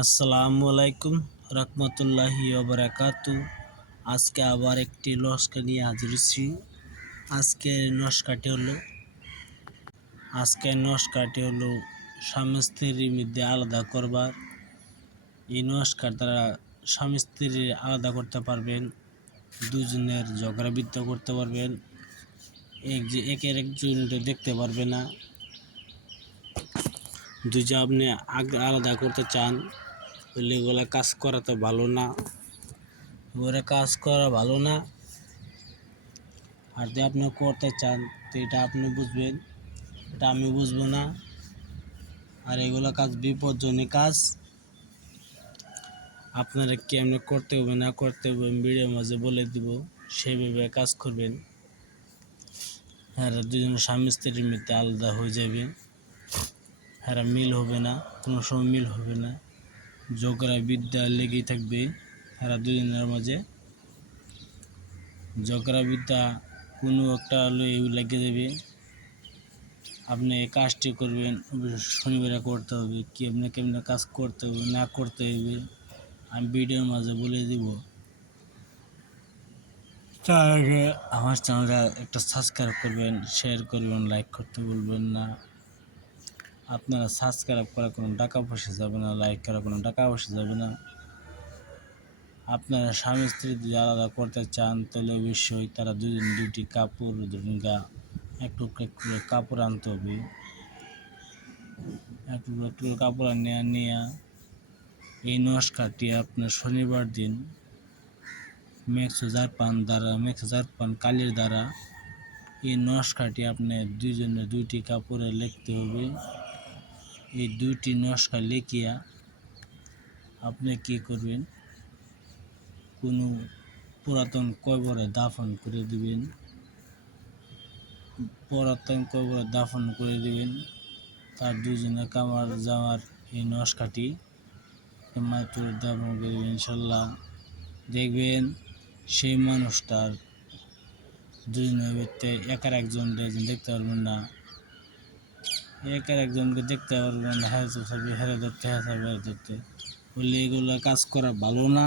আসসালামু আলাইকুম রহমতুল্লাহি বারাকাতু আজকে আবার একটি নস্কা নিয়ে হাজির হচ্ছি আজকের নস্কাটি হলো আজকের নস্কাটি হলো স্বামী স্ত্রীর মধ্যে আলাদা করবার। এই নস্কার দ্বারা স্বামী স্ত্রী আলাদা করতে পারবেন, দুজনের ঝগড়া বিদ্যা করতে পারবেন, এক যে একের একজন দেখতে পারবে না। দুই আপনি আলাদা করতে চান তাহলে এগুলা কাজ করা তো ভালো না। এগুলো কাজ করা ভালো না। আর যদি আপনি করতে চান, তো এটা আপনি বুঝবেন। এটা আমি বুঝব না। আর এগুলো কাজ বিপজ্জনক কাজ। আপনারা কেমনে করতে হবে, না করতে হবে, আমি ভিডিওর মাঝে বলে দিব। সেইভাবে কাজ করবেন। হ্যাঁ দুজন স্বামী স্ত্রীর মধ্যে আলাদা হয়ে যাবে হ্যাঁ মিল হবে না, কোনো সময় মিল হবে না। ঝগড়া বিদ্যা লেগেই থাকবে এরা দুজনের মাঝে। ঝগড়া বিদ্যা কোনো একটা লয়ে লেগে যাবে আপনি কাজটি করবেন, শনিবারে করতে হবে কেমনে কেমনে কাজ করতে হবে, না করতে হবে, আমি ভিডিওর মাঝে বলে দিব। তার আগে আমার চ্যানেলটা একটা সাবস্ক্রাইব করবেন শেয়ার করবেন লাইক করতে বলবেন না। আপনারা সাবস্ক্রাইব করা কোনো টাকা পয়সা যাবে না লাইক করা কোনো টাকা পয়সা যাবে না। আপনারা স্বামী স্ত্রী যদি আলাদা করতে চান, তাহলে অবশ্যই তারা দুজন দুটি কাপড় ধরুন গা একটু একটু করে কাপড় আনতে হবে। একটু একটু করে কাপড় নেওয়া নিয়ে এই নস্কারটি আপনার শনিবার দিন মেক্স হাজার পান দ্বারা মেক্স হাজার পান কালির দ্বারা এই নস্কারটি আপনার দুইজনে দুইটি কাপড়ে লিখতে হবে। এই দুইটি নস্কা লিখিয়া আপনি কি করবেন? কোনো পুরাতন কবরে দাফন করে দিবেন। পুরাতন কবরে দাফন করে দিবেন। তার দুজনে কামার জামার এই নস্কাটি মাতুর দাফন করে দিবেন ইনশাল্লাহ। দেখবেন সেই মানুষটার দুজনের ভিত্তে একার একজন দেখতে পারবেন না। একের একজনকে দেখতে পারবেন হ্যাঁ ছবি হেরে ধরতে হ্যাঁ হেরে ধরতে। বললে এগুলো কাজ করা ভালো না।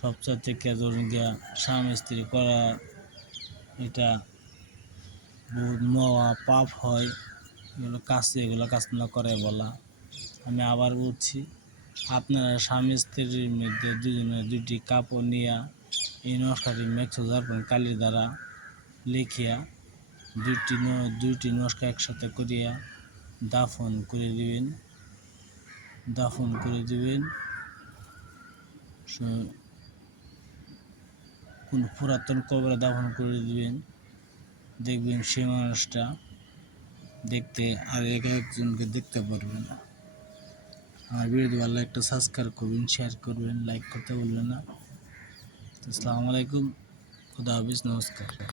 সবচেয়ে থেকে ধরুন গিয়া স্বামী স্ত্রী করা, এটা বহুত মহা পাপ হয়। এগুলো কাজ এগুলো কাজ না করে বলা। আমি আবার বলছি, আপনারা স্বামী স্ত্রীর মধ্যে দুজনে দুটি কাপড় নিয়ে এই নস্কাটি মেক্স যারপর কালির দ্বারা লিখিয়া দুইটি দুইটি নস্কা একসাথে করিয়া দাফন করে দিবেন। দাফন করে দিবেন। কোন পুরাতন কবরে দাফন করে দিবেন। দেখবেন সেই মানুষটা দেখতে আর এক একজনকে দেখতে পারবে না। আমার ভিডিও ভালো একটা সাবস্ক্রাইব করবেন, শেয়ার করবেন লাইক করতে বলবেন না। তো আসসালামু আলাইকুম। খুদা হাফিজ, নমস্কার।